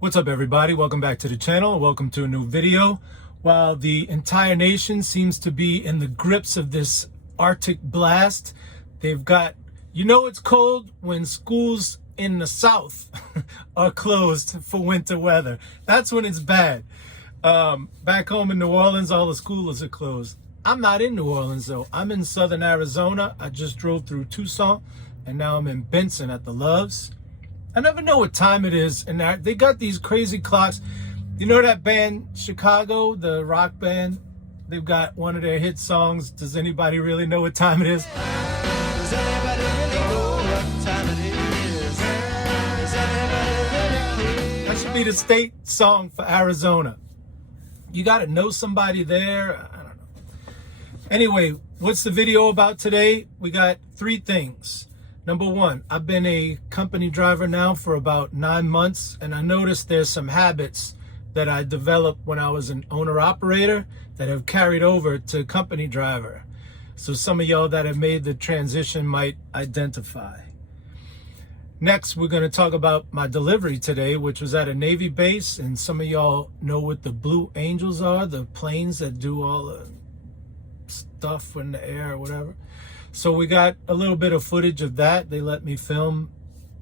What's up, everybody? Welcome back to the channel. Welcome to a new video. While the entire nation seems to be in the grips of this Arctic blast, they've got, it's cold when schools in the South are closed for winter weather. That's when it's bad. Back home in New Orleans, all the schools are closed. I'm not in New Orleans, though. I'm in southern Arizona. I just drove through Tucson, and now I'm in Benson at the Loves. I never know what time it is, and they got these crazy clocks. You know that band Chicago, the rock band? They've got one of their hit songs. Does anybody really know what time it is? Does anybody really know what time it is? Does anybody really care? That should be the state song for Arizona. You got to know somebody there. I don't know. Anyway, what's the video about today? We got three things. Number one, I've been a company driver now for about 9 months, and I noticed there's some habits that I developed when I was an owner-operator that have carried over to company driver. So some of y'all that have made the transition might identify. Next, we're going to talk about my delivery today, which was at a Navy base, and some of y'all know what the Blue Angels are, the planes that do all the stuff in the air or whatever. So we got a little bit of footage of that. They let me film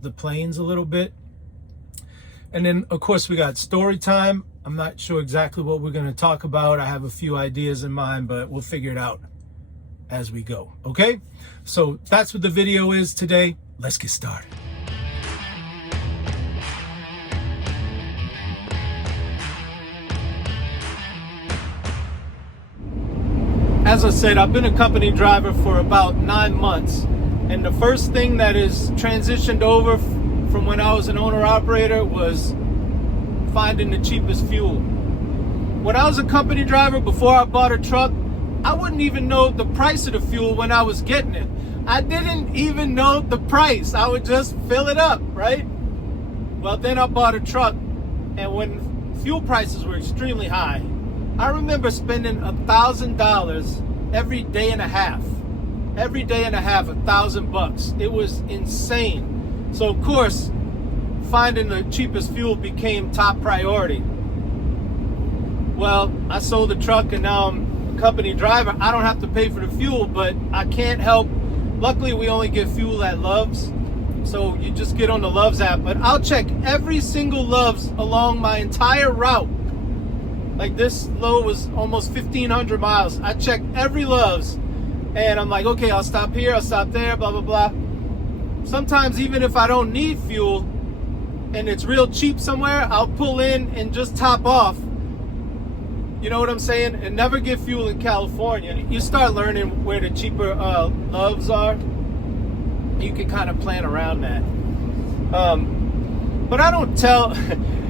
the planes a little bit. And then, of course, we got story time. I'm not sure exactly what we're going to talk about. I have a few ideas in mind, but we'll figure it out as we go. Okay? So that's what the video is today. Let's get started. As I said, I've been a company driver for about 9 months, and the first thing that is transitioned over from when I was an owner-operator was finding the cheapest fuel. When I was a company driver, before I bought a truck, I wouldn't even know the price of the fuel when I was getting it. I didn't even know the price. I would just fill it up, right? Well, then I bought a truck, and when fuel prices were extremely high, I remember spending $1,000 every day and a half. Every day and a half, $1,000. It was insane. So of course, finding the cheapest fuel became top priority. Well, I sold the truck and now I'm a company driver. I don't have to pay for the fuel, but I can't help. Luckily, we only get fuel at Loves. So you just get on the Loves app, but I'll check every single Loves along my entire route. Like this load was almost 1,500 miles. I checked every Loves, and I'm like, okay, I'll stop here, I'll stop there, blah, blah, blah. Sometimes even if I don't need fuel and it's real cheap somewhere, I'll pull in and just top off. You know what I'm saying? And never get fuel in California. You start learning where the cheaper Loves are. You can kind of plan around that. But I don't tell...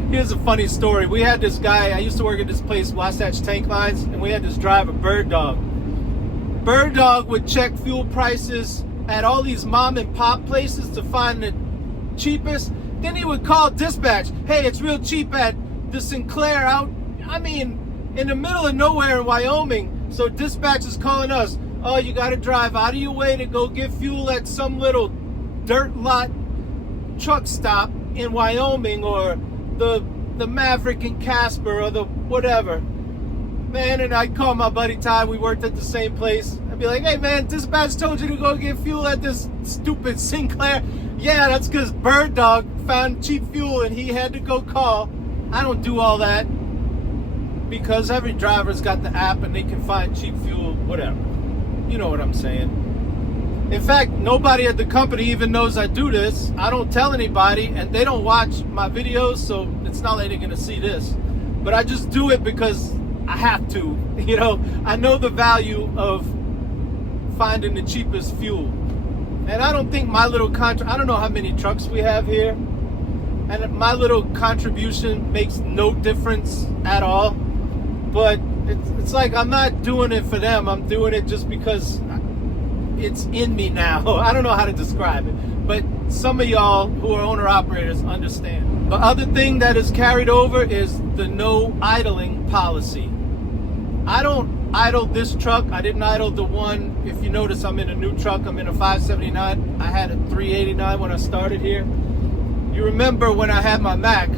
Here's a funny story. We had this guy, I used to work at this place, Wasatch Tank Lines, and we had this driver, Bird Dog. Bird Dog would check fuel prices at all these mom and pop places to find the cheapest. Then he would call dispatch. Hey, it's real cheap at the Sinclair out, in the middle of nowhere in Wyoming. So dispatch is calling us. Oh, you got to drive out of your way to go get fuel at some little dirt lot truck stop in Wyoming, or the Maverick in Casper, or the whatever. Man, and I'd call my buddy Ty, we worked at the same place. I'd be like, hey man, dispatch told you to go get fuel at this stupid Sinclair. Yeah, that's because Bird Dog found cheap fuel and he had to go call. I don't do all that because every driver's got the app and they can find cheap fuel, whatever. You know what I'm saying. In fact, nobody at the company even knows I do this. I don't tell anybody, and they don't watch my videos, so it's not like they're gonna see this. But I just do it because I have to. I know the value of finding the cheapest fuel. And I don't think my little I don't know how many trucks we have here, and my little contribution makes no difference at all. But it's like I'm not doing it for them. I'm doing it just because it's in me now. I don't know how to describe it, but some of y'all who are owner-operators understand. The other thing that is carried over is the no idling policy. I don't idle this truck. I didn't idle the one. If you notice, I'm in a new truck. I'm in a 579. I had a 389 when I started here. You remember when I had my Mac,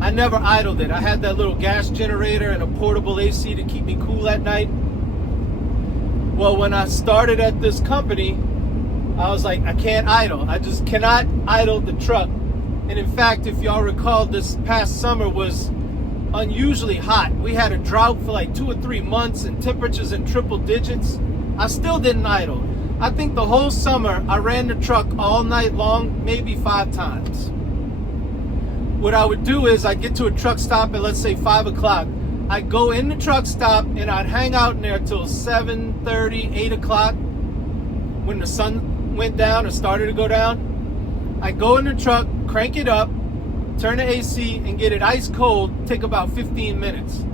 I never idled it. I had that little gas generator and a portable AC to keep me cool at night. Well, when I started at this company, I was like, I can't idle. I just cannot idle the truck. And in fact, if y'all recall, this past summer was unusually hot. We had a drought for like 2 or 3 months and temperatures in triple digits. I still didn't idle. I think the whole summer I ran the truck all night long, maybe 5 times. What I would do is I'd get to a truck stop at, let's say, 5 o'clock. I'd go in the truck stop and I'd hang out in there till 7:30, 8 o'clock when the sun went down or started to go down. I'd go in the truck, crank it up, turn the AC and get it ice cold, take about 15 minutes.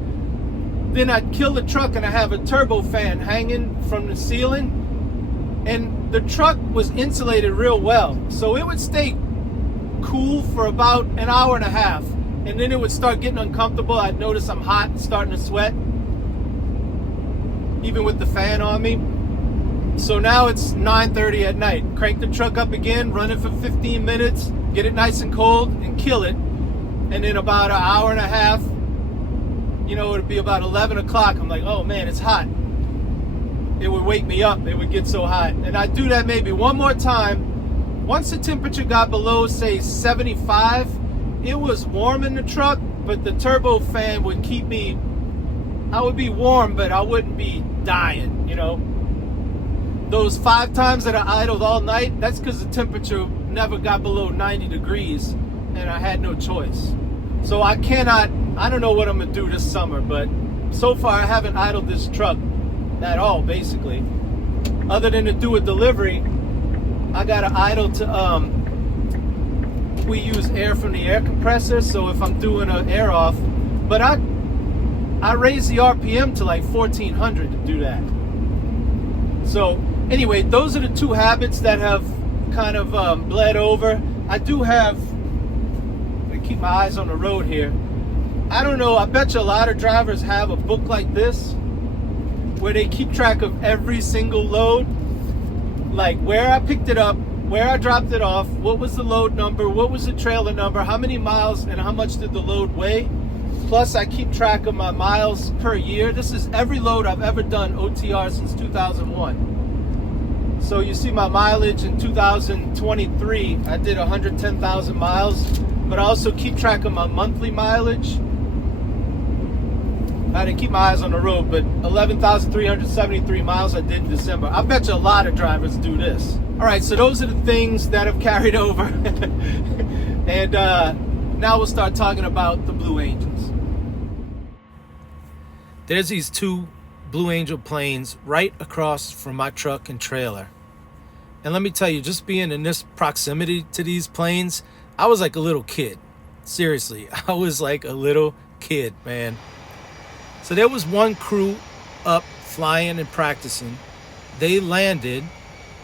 Then I'd kill the truck and I have a turbo fan hanging from the ceiling. And the truck was insulated real well. So it would stay cool for about an hour and a half. And then it would start getting uncomfortable. I'd notice I'm hot and starting to sweat, even with the fan on me. So now it's 9:30 at night. Crank the truck up again, run it for 15 minutes, get it nice and cold, and kill it. And then about an hour and a half, you know, it'd be about 11 o'clock. I'm like, oh man, it's hot. It would wake me up. It would get so hot. And I'd do that maybe one more time. Once the temperature got below, say, 75, it was warm in the truck, but the turbo fan would keep me, I would be warm, but I wouldn't be dying, you know. Those 5 times that I idled all night, that's because the temperature never got below 90 degrees, and I had no choice. So I don't know what I'm going to do this summer, but so far I haven't idled this truck at all, basically. Other than to do a delivery, I got to idle to, we use air from the air compressor, so if I'm doing an air off, but I raise the RPM to like 1400 to do that. So anyway, those are the 2 habits that have kind of bled over. I do have, I keep my eyes on the road here. I don't know, I bet you a lot of drivers have a book like this where they keep track of every single load, like where I picked it up, where I dropped it off, what was the load number, what was the trailer number, how many miles, and how much did the load weigh. Plus I keep track of my miles per year. This is every load I've ever done OTR since 2001. So you see my mileage in 2023, I did 110,000 miles, but I also keep track of my monthly mileage. I didn't keep my eyes on the road, but 11,373 miles I did in December. I bet you a lot of drivers do this. All right, so those are the things that have carried over. And now we'll start talking about the Blue Angels. There's these 2 Blue Angel planes right across from my truck and trailer. And let me tell you, just being in this proximity to these planes, I was like a little kid. Seriously, I was like a little kid, man. So there was one crew up flying and practicing. They landed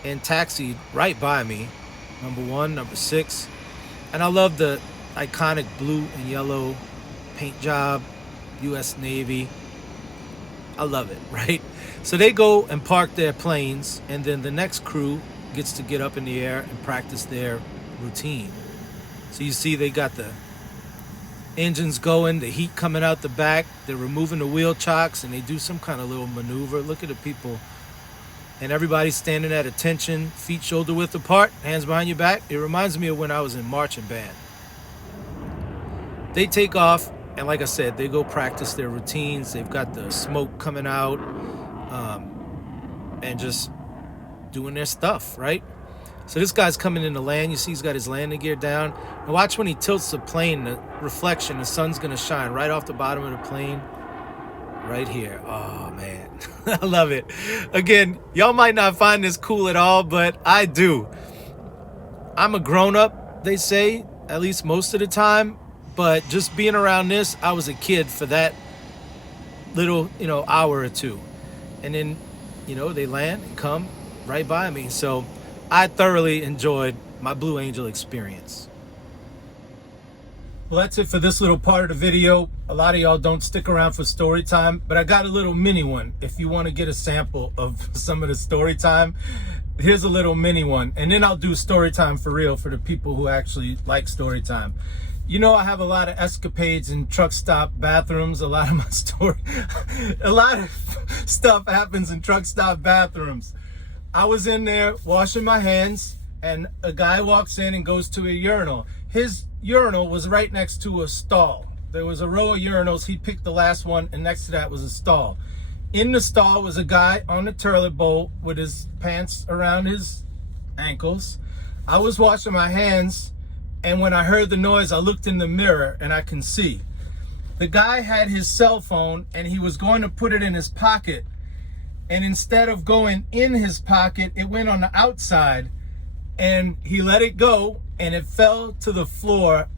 and taxied right by me, number 1, number 6. And I love the iconic blue and yellow paint job, US Navy. I love it, right? So they go and park their planes, and then the next crew gets to get up in the air and practice their routine. So you see they got the engines going, the heat coming out the back, they're removing the wheel chocks, and they do some kind of little maneuver. Look at the people. And everybody's standing at attention, feet shoulder width apart, hands behind your back. It reminds me of when I was in marching band. They take off, and like I said, they go practice their routines. They've got the smoke coming out, and just doing their stuff, right? So this guy's coming in to land. You see he's got his landing gear down. And watch when he tilts the plane, the reflection, the sun's going to shine right off the bottom of the plane. Right here. Oh, man. I love it. Again, y'all might not find this cool at all, but I do. I'm a grown-up, they say, at least most of the time. But just being around this, I was a kid for that little, hour or 2. And then, they land and come right by me. So I thoroughly enjoyed my Blue Angel experience. Well, that's it for this little part of the video. A lot of y'all don't stick around for story time, but I got a little mini one. If you want to get a sample of some of the story time, here's a little mini one. And then I'll do story time for real for the people who actually like story time. You know, I have a lot of escapades in truck stop bathrooms. A lot of my story, a lot of stuff happens in truck stop bathrooms. I was in there washing my hands, and a guy walks in and goes to a urinal. His urinal was right next to a stall. There was a row of urinals. He picked the last one, and next to that was a stall. In the stall was a guy on the toilet bowl with his pants around his ankles. I was washing my hands, and when I heard the noise, I looked in the mirror and I can see. The guy had his cell phone and he was going to put it in his pocket. And instead of going in his pocket, it went on the outside, and he let it go and it fell to the floor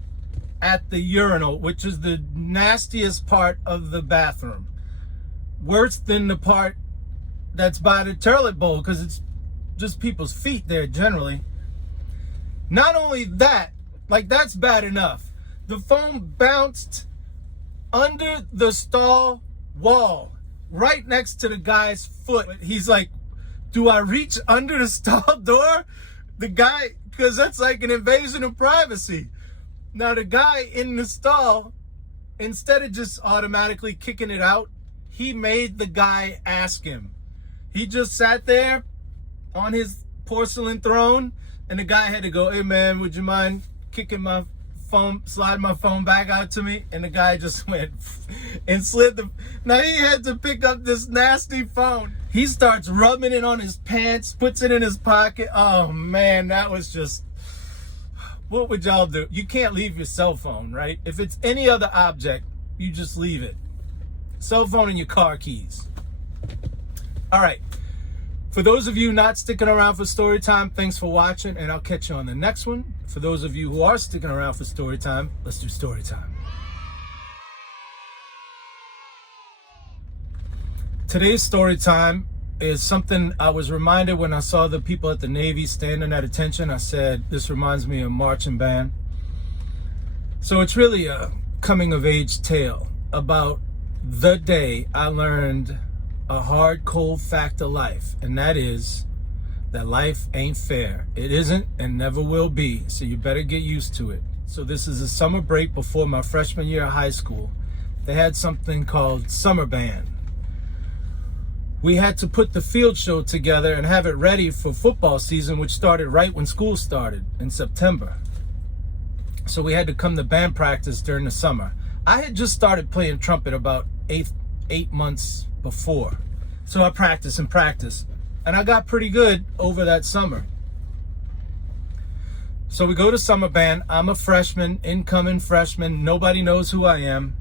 at the urinal, which is the nastiest part of the bathroom. Worse than the part that's by the toilet bowl, because it's just people's feet there generally. Not only that, like, that's bad enough. The phone bounced under the stall wall, right next to the guy's foot. He's like, do I reach under the stall door? The guy, because that's like an invasion of privacy. Now, the guy in the stall, instead of just automatically kicking it out, he made the guy ask him. He just sat there on his porcelain throne, and the guy had to go, hey man, would you mind kicking my phone, slide my phone back out to me? And the guy just went and slid the, now he had to pick up this nasty phone. He starts rubbing it on his pants, puts it in his pocket. Oh man, that was just, what would y'all do? You can't leave your cell phone, right? If it's any other object, you just leave it. Cell phone and your car keys. All right. For those of you not sticking around for story time, thanks for watching, and I'll catch you on the next one. For those of you who are sticking around for story time, let's do story time. Today's story time is something I was reminded when I saw the people at the Navy standing at attention. I said, this reminds me of marching band. So it's really a coming of age tale about the day I learned a hard, cold fact of life, and that is that life ain't fair. It isn't and never will be, so you better get used to it. So this is a summer break before my freshman year of high school. They had something called summer band. We had to put the field show together and have it ready for football season, which started right when school started in September. So we had to come to band practice during the summer. I had just started playing trumpet about eight months before. So I practiced, and I got pretty good over that summer. So we go to summer band. I'm a freshman, incoming freshman. Nobody knows who I am.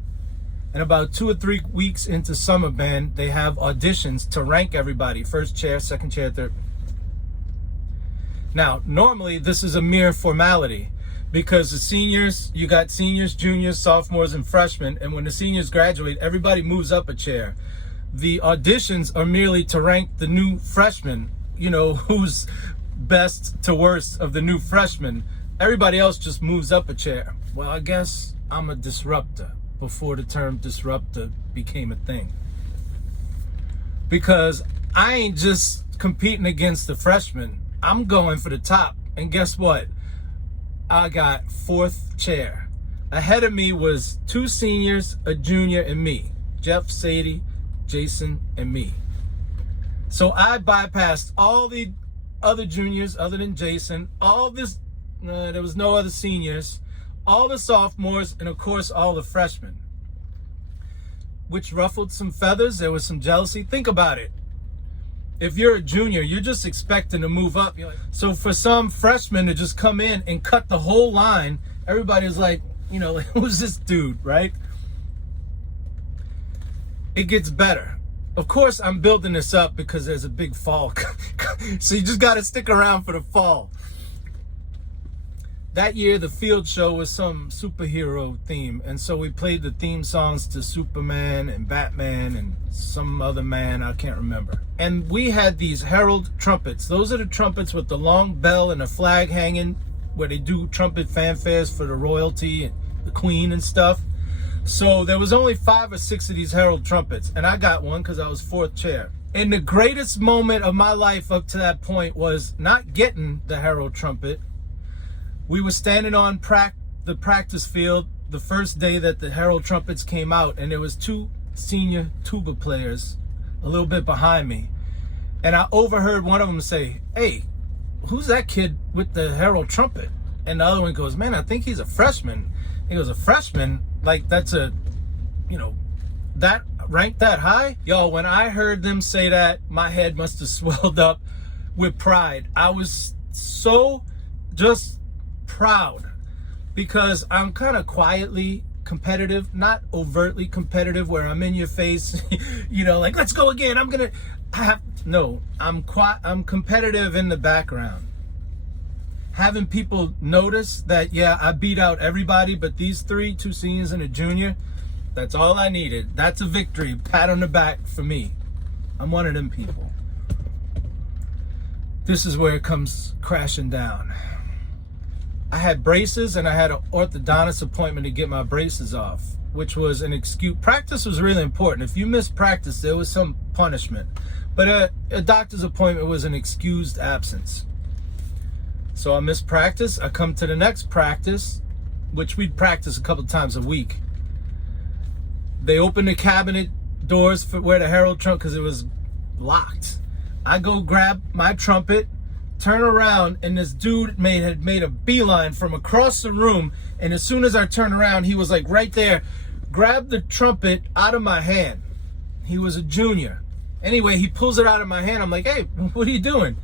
And about 2 or 3 weeks into summer band, they have auditions to rank everybody. First chair, second chair, third. Now, normally this is a mere formality, because the seniors, you got seniors, juniors, sophomores, and freshmen. And when the seniors graduate, everybody moves up a chair. The auditions are merely to rank the new freshmen, you know, who's best to worst of the new freshmen. Everybody else just moves up a chair. Well, I guess I'm a disruptor before the term disruptor became a thing. Because I ain't just competing against the freshmen. I'm going for the top. And guess what? I got 4th chair. Ahead of me was 2 seniors, a junior, and me. Jeff, Sadie, Jason, and me. So I bypassed all the other juniors other than Jason, there was no other seniors, all the sophomores, and of course all the freshmen, which ruffled some feathers. There was some jealousy. Think about it. If you're a junior, you're just expecting to move up. So for some freshmen to just come in and cut the whole line, everybody was like, you know, who's this dude, right? It gets better. Of course, I'm building this up because there's a big fall. So you just got to stick around for the fall. That year, the field show was some superhero theme. And so we played the theme songs to Superman and Batman and some other man, I can't remember. And we had these Herald Trumpets. Those are the trumpets with the long bell and a flag hanging, where they do trumpet fanfares for the royalty and the queen and stuff. So there was only 5 or 6 of these Herald Trumpets, and I got one because I was 4th chair. And the greatest moment of my life up to that point was not getting the Herald Trumpet. We were standing on the practice field the first day that the Herald Trumpets came out, and there was 2 senior tuba players a little bit behind me. And I overheard one of them say, "Hey, who's that kid with the Herald Trumpet?" And the other one goes, "Man, I think he's a freshman." He goes, "A freshman? Like, that's a, that ranked that high?" Yo, when I heard them say that, my head must have swelled up with pride. I was so just proud, because I'm kind of quietly competitive, not overtly competitive where I'm in your face, like, let's go again. I'm competitive in the background. Having people notice that, yeah, I beat out everybody but these 2 seniors and a junior, that's all I needed. That's a victory. Pat on the back for me. I'm one of them people. This is where it comes crashing down. I had braces, and I had an orthodontist appointment to get my braces off, which was an excuse. Practice was really important. If you missed practice, there was some punishment. But a doctor's appointment was an excused absence. So I missed practice. I come to the next practice, which we'd practice a couple times a week. They open the cabinet doors for where the Herald Trumpet, because it was locked. I go grab my trumpet, turn around, and this dude had made a beeline from across the room. And as soon as I turned around, he was like right there, grabbed the trumpet out of my hand. He was a junior. Anyway, he pulls it out of my hand. I'm like, "Hey, what are you doing?"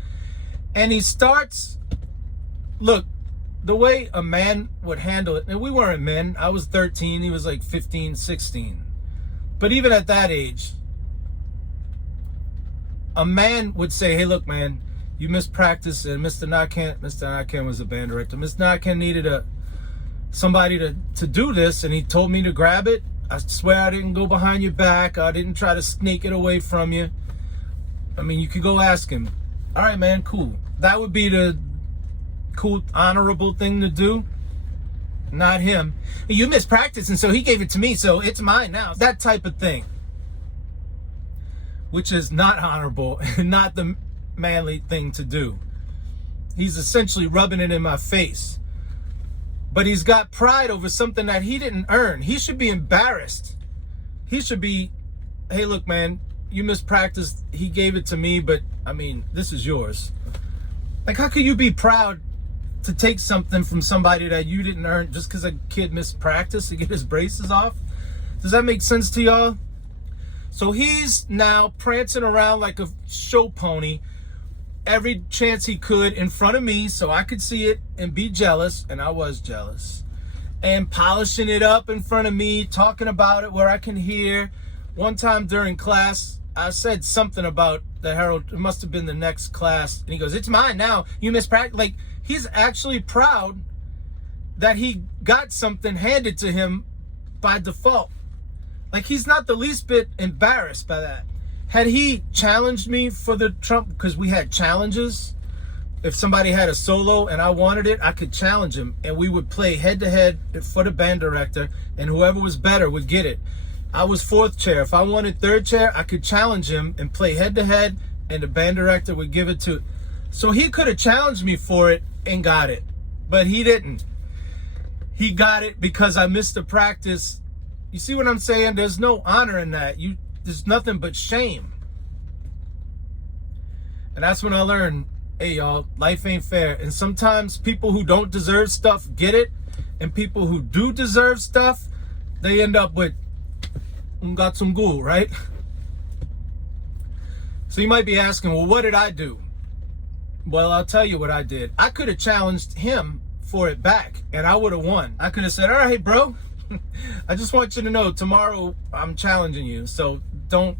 And he starts, look, the way a man would handle it, and we weren't men. I was 13. He was like 15, 16. But even at that age, a man would say, "Hey, look, man, you missed practice." And Mr. Narcan was the band director. Mr. Narcan needed somebody to do this, and he told me to grab it. I swear I didn't go behind your back. I didn't try to sneak it away from you. I mean, you could go ask him. All right, man, cool. That would be the cool, honorable thing to do. Not him. "You missed practice, and so he gave it to me, so it's mine now." That type of thing. Which is not honorable and not the manly thing to do. He's essentially rubbing it in my face. But he's got pride over something that he didn't earn. He should be embarrassed. He should be, "Hey, look, man, you missed practice. He gave it to me, but I mean, this is yours." Like, how could you be proud to take something from somebody that you didn't earn just because a kid missed practice to get his braces off? Does that make sense to y'all? So he's now prancing around like a show pony every chance he could in front of me so I could see it and be jealous, and I was jealous, and polishing it up in front of me, talking about it where I can hear. One time during class, I said something about the Herald. It must have been the next class, and he goes, "It's mine now. You missed practice." Like, he's actually proud that he got something handed to him by default. Like, he's not the least bit embarrassed by that. Had he challenged me for the Trump, because we had challenges, if somebody had a solo and I wanted it, I could challenge him, and we would play head to head for the band director, and whoever was better would get it. I was 4th chair. If I wanted 3rd chair, I could challenge him and play head to head, and the band director would give it to. So he could have challenged me for it and got it, but he didn't. He got it because I missed the practice. You see what I'm saying? There's no honor in that. There's nothing but shame. And that's when I learned, hey, y'all, life ain't fair. And sometimes people who don't deserve stuff get it, and people who do deserve stuff, they end up with got some ghoul, right? So you might be asking, well, what did I do? Well, I'll tell you what I did. I could have challenged him for it back, and I would have won. I could have said, all right, bro, I just want you to know tomorrow I'm challenging you, so don't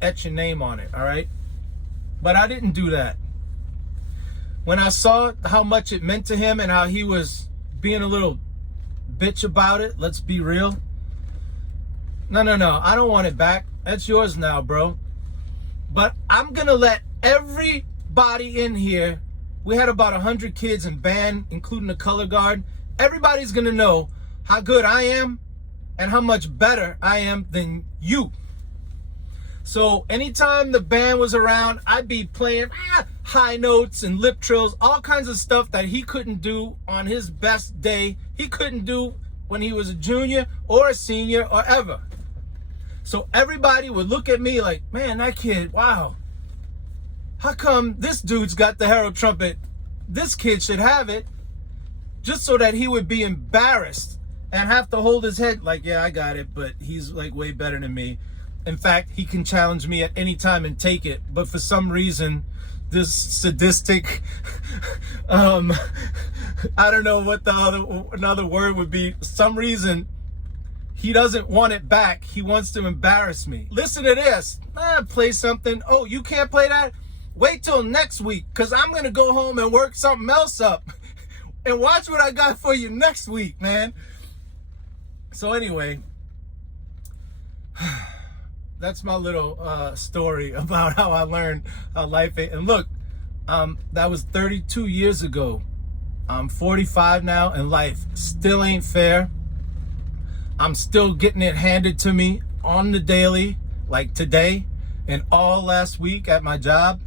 etch your name on it, all right? But I didn't do that. When I saw how much it meant to him and how he was being a little bitch about it, let's be real. No, I don't want it back. That's yours now, bro. But I'm gonna let everybody in here, we had about 100 kids in band, including the color guard. Everybody's gonna know how good I am and how much better I am than you. So anytime the band was around, I'd be playing high notes and lip trills, all kinds of stuff that he couldn't do on his best day. He couldn't do when he was a junior or a senior or ever. So everybody would look at me like, man, that kid, wow. How come this dude's got the Herald Trumpet? This kid should have it. Just so that he would be embarrassed and have to hold his head like, yeah, I got it, but he's like way better than me. In fact, he can challenge me at any time and take it. But for some reason, this sadistic, I don't know what another word would be. For some reason, he doesn't want it back. He wants to embarrass me. Listen to this. Play something. Oh, you can't play that? Wait till next week, because I'm going to go home and work something else up. And watch what I got for you next week, man. So anyway, that's my little story about how I learned how life ain't. And look, that was 32 years ago. I'm 45 now, and life still ain't fair. I'm still getting it handed to me on the daily, like today and all last week at my job,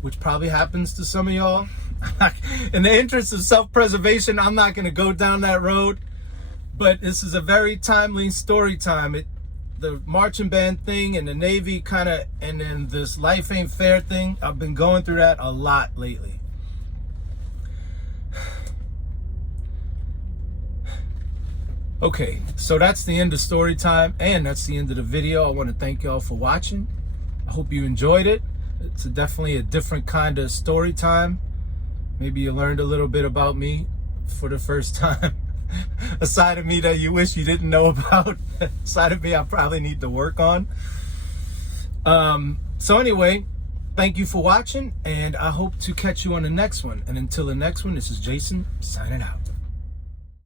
which probably happens to some of y'all. In the interest of self-preservation, I'm not going to go down that road, but this is a very timely story time. The marching band thing and the Navy and then this life ain't fair thing, I've been going through that a lot lately. Okay, so that's the end of story time, and that's the end of the video. I want to thank y'all for watching. I hope you enjoyed it. It's definitely a different kind of story time. Maybe you learned a little bit about me for the first time. A side of me that you wish you didn't know about. A side of me I probably need to work on. So anyway, thank you for watching, and I hope to catch you on the next one. And until the next one, this is Jason signing out.